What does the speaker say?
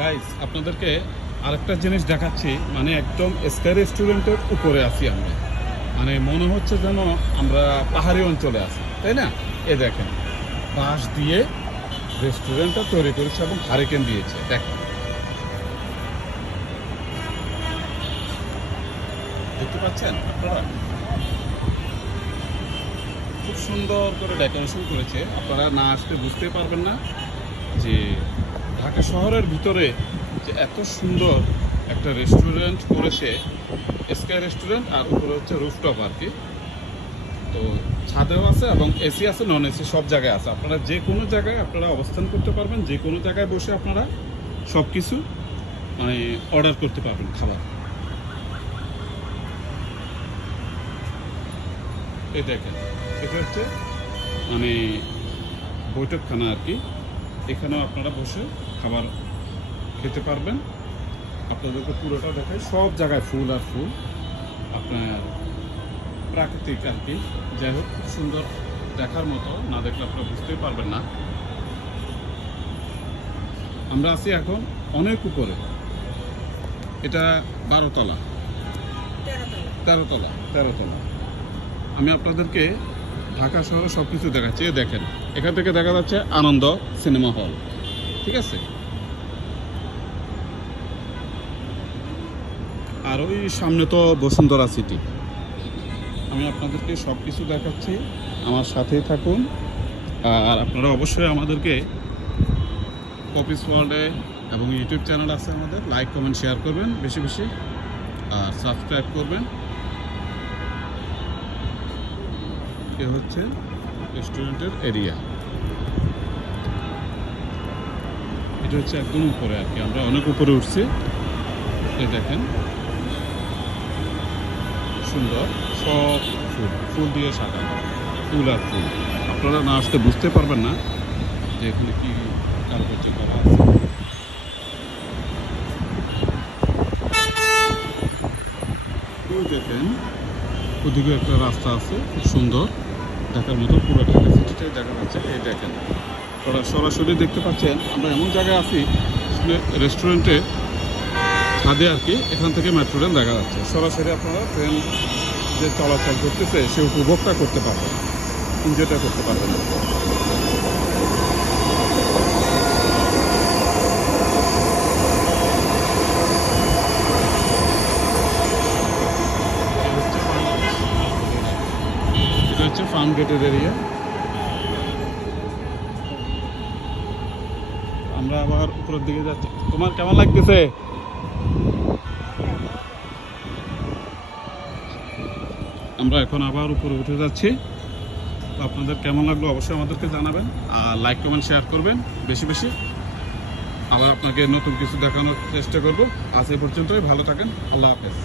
Guys আপনাদেরকে আরেকটা জিনিস দেখাচ্ছি, মানে একদম স্কাই রেস্টুরেন্টের উপরে আছি আমরা, মানে মনে হচ্ছে যেন আমরা পাহাড়ি অঞ্চলে আছি, তাই না? এ দেখেন বাঁশ দিয়ে রেস্টুরেন্টটা তৈরি করেছে এবং হারিকেন দিয়েছে। দেখেন, দেখতে পাচ্ছেন আপনারা, খুব সুন্দর করে ডেকোরেশন করেছে। আপনারা না আসতে বুঝতে পারবেন না যে ঢাকা শহরের ভিতরে যে এত সুন্দর একটা রেস্টুরেন্ট করেছে, স্কাই রেস্টুরেন্ট। আর উপরে হচ্ছে রুফটপ আর কি, তো ছাদেও আছে এবং এসি আছে, নন এসি সব জায়গায় আছে। আপনারা যে কোনো জায়গায় আপনারা অবস্থান করতে পারবেন, যে কোনো জায়গায় বসে আপনারা সব কিছু মানে অর্ডার করতে পারবেন খাবার। এই দেখেন, এটা হচ্ছে মানে বৈঠকখানা আর কি, এখানেও আপনারা বসে খাবার খেতে পারবেন। আপনাদেরকে পুরোটা দেখায়, সব জায়গায় ফুল আর ফুল, আপনার প্রাকৃতিক আর কি। যাই হোক, খুব সুন্দর, দেখার মতো, না দেখলে আপনারা বুঝতেই পারবেন না। আমরা আছি এখন অনেক উপরে, এটা 12 তলা, 13 তলা। আমি আপনাদেরকে ঢাকা শহরে সব কিছু দেখাচ্ছি। দেখেন, এখান থেকে দেখা যাচ্ছে আনন্দ সিনেমা হল, ঠিক আছে? আর ওই সামনে তো বসুন্ধরা সিটি। আমি আপনাদেরকে সব কিছু দেখাচ্ছি, আমার সাথেই থাকুন। আর আপনারা অবশ্যই আমাদেরকে কপিস ওয়ার্ল্ডে এবং ইউটিউব চ্যানেল আছে আমাদের, লাইক কমেন্ট শেয়ার করবেন বেশি বেশি, আর সাবস্ক্রাইব করবেন। এ হচ্ছে রেস্টুরেন্টের এরিয়া, এটা হচ্ছে একদম উপরে আর কি, আমরা অনেক উপরে উঠছি। এই দেখেন, সুন্দর, সব ফুল, ফুল দিয়ে সাজানো, ফুল আর ফুল। আপনারা না আসতে বুঝতে পারবেন না যে এখানে কি কারুকার্য করা আছে। দেখেন, ওদিকে একটা রাস্তা আছে, খুব সুন্দর, দেখার মতো, পুরো ঢাকা সিটিটাই দেখা যাচ্ছে। এই দেখেন, সরাসরি দেখতে পাচ্ছেন আমরা এমন জায়গায় আছি, রেস্টুরেন্টে ছাদে আর কি, এখান থেকে মেট্রো ট্রেন দেখা যাচ্ছে। সরাসরি আপনারা ট্রেন যে চলাচল করতেছে সে উপভোগটা করতে পারবেন, এনজয়টা করতে পারবেন। এটা হচ্ছে ফার্ম গেটের এরিয়া। আমরা আবার উপরের দিকে যাচ্ছি। তোমার কেমন লাগতেছে? আমরা এখন আবার উপরে উঠে যাচ্ছি। তো আপনাদের কেমন লাগলো অবশ্যই আমাদেরকে জানাবেন, আর লাইক কমেন্ট শেয়ার করবেন বেশি বেশি। আবার আপনাকে নতুন কিছু দেখানোর চেষ্টা করব। আজ এই পর্যন্তই, ভালো থাকেন, আল্লাহ হাফেজ।